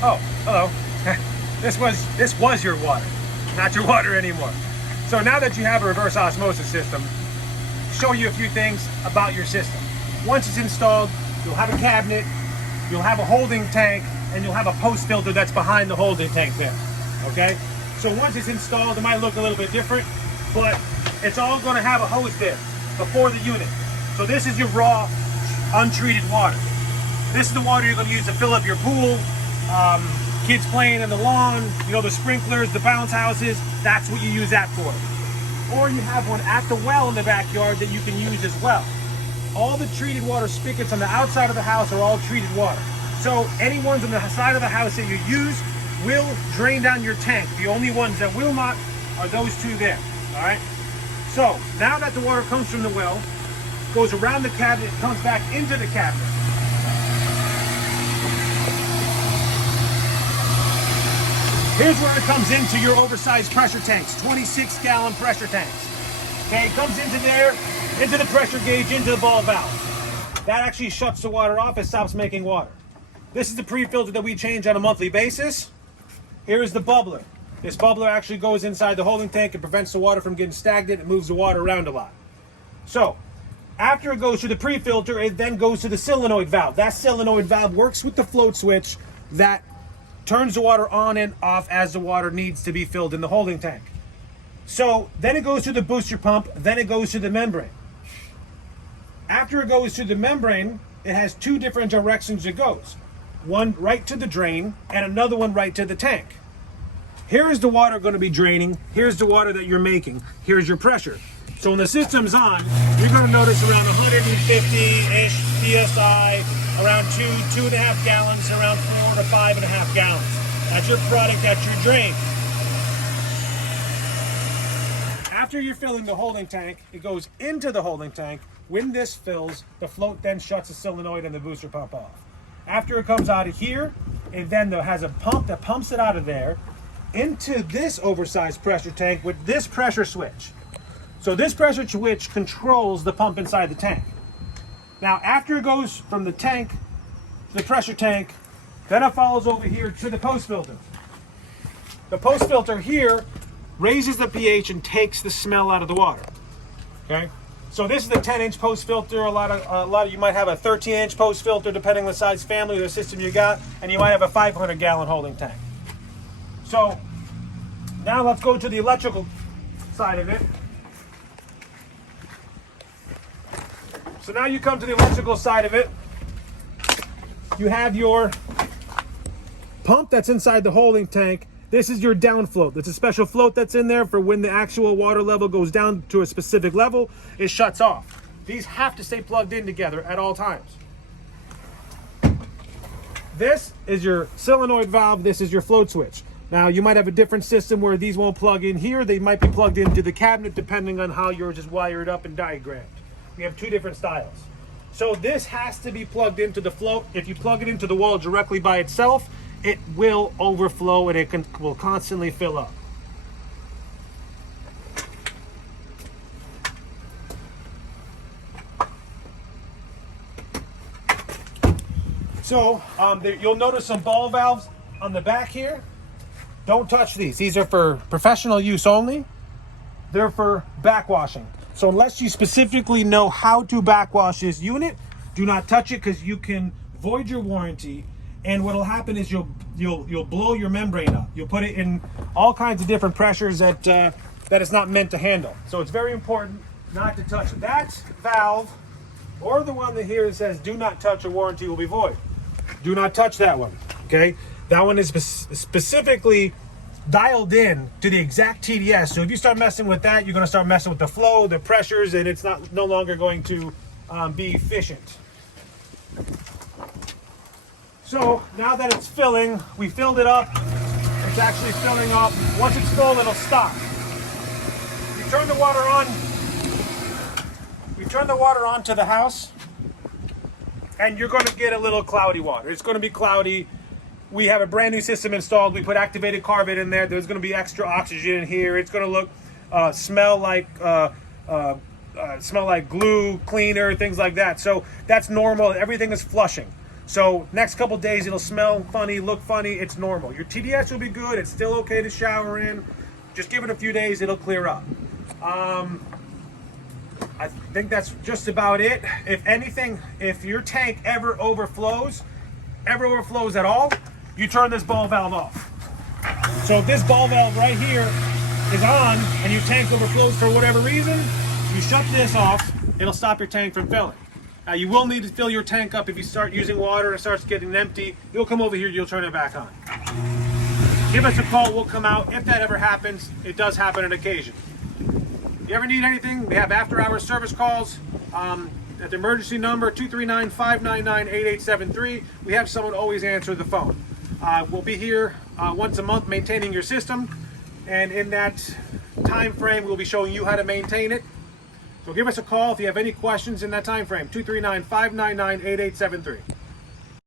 Oh, hello. This was your water, not your water anymore. So now that you have a reverse osmosis system, show you a few things about your system. Once it's installed, you'll have a cabinet, you'll have a holding tank, and you'll have a post filter that's behind the holding tank there. Okay? So once it's installed, it might look a little bit different, but it's all going to have a hose there before the unit. So this is your raw, untreated water. This is the water you're going to use to fill up your pool, kids playing in the lawn, you know, the sprinklers, the bounce houses. That's what you use that for. Or you have one at the well in the backyard that you can use as well. All the treated water spigots on the outside of the house are all treated water. So any ones on the side of the house that you use will drain down your tank. The only ones that will not are those two there. All right. So now that the water comes from the well, goes around the cabinet, comes back into the cabinet. Here's where it comes into your oversized pressure tanks, 26-gallon pressure tanks. Okay, it comes into there, into the pressure gauge, into the ball valve. That actually shuts the water off. It stops making water. This is the pre-filter that we change on a monthly basis. Here is the bubbler. This bubbler actually goes inside the holding tank. It prevents the water from getting stagnant. It moves the water around a lot. So, after it goes to the pre-filter, it then goes to the solenoid valve. That solenoid valve works with the float switch that turns the water on and off as the water needs to be filled in the holding tank. So, then it goes to the booster pump, then it goes to the membrane. After it goes to the membrane, it has two different directions it goes. One right to the drain, and another one right to the tank. Here is the water going to be draining. Here's the water that you're making. Here's your pressure. So when the system's on, you're going to notice around 150-ish PSI, around 2.5 gallons, around 4 to 5.5 gallons. That's your product, that's your drain. After you're filling the holding tank, it goes into the holding tank. When this fills, the float then shuts the solenoid and the booster pump off. After it comes out of here, it then has a pump that pumps it out of there into this oversized pressure tank with this pressure switch. So this pressure switch controls the pump inside the tank. Now after it goes from the tank to the pressure tank, then it follows over here to the post filter. The post filter here raises the pH and takes the smell out of the water. Okay? So this is the 10-inch post filter. A lot of you might have a 13-inch post filter depending on the size family or the system you got, and you might have a 500-gallon holding tank. So now let's go to the electrical side of it. So now you come to the electrical side of it. You have your pump that's inside the holding tank. This is your down float. There's a special float that's in there for when the actual water level goes down to a specific level, it shuts off. These have to stay plugged in together at all times. This is your solenoid valve. This is your float switch. Now you might have a different system where these won't plug in here. They might be plugged into the cabinet depending on how yours is wired up and diagrammed. We have two different styles. So this has to be plugged into the float. If you plug it into the wall directly by itself, it will overflow and it will constantly fill up. So you'll notice some ball valves on the back here. Don't touch these. These are for professional use only. They're for backwashing. So unless you specifically know how to backwash this unit, do not touch it because you can void your warranty. And what'll happen is you'll blow your membrane up. You'll put it in all kinds of different pressures that it's not meant to handle. So it's very important not to touch that valve or the one that here says do not touch or warranty will be void. Do not touch that one. Okay, that one is specifically dialed in to the exact TDS. So if you start messing with that, you're going to start messing with the flow, the pressures, and it's no longer going to be efficient. So now that it's filling, we filled it up. It's actually filling up. Once it's full, it'll stop. You turn the water on. We turn the water on to the house, and you're going to get a little cloudy water. It's going to be cloudy. We have a brand new system installed. We put activated carbon in there. There's going to be extra oxygen in here. It's going to look, smell like glue, cleaner, things like that. So that's normal. Everything is flushing. So next couple days, it'll smell funny, look funny. It's normal. Your TDS will be good. It's still okay to shower in. Just give it a few days. It'll clear up. I think that's just about it. If anything, if your tank ever overflows at all, you turn this ball valve off. So if this ball valve right here is on and your tank overflows for whatever reason, you shut this off. It'll stop your tank from filling. You will need to fill your tank up if you start using water and it starts getting empty. You'll come over here, you'll turn it back on. Give us a call, we'll come out. If that ever happens, it does happen on occasion. If you ever need anything, we have after-hours service calls at the emergency number 239-599-8873. We have someone always answer the phone. We'll be here once a month maintaining your system, and in that time frame, we'll be showing you how to maintain it. So give us a call if you have any questions in that time frame, 239-599-8873.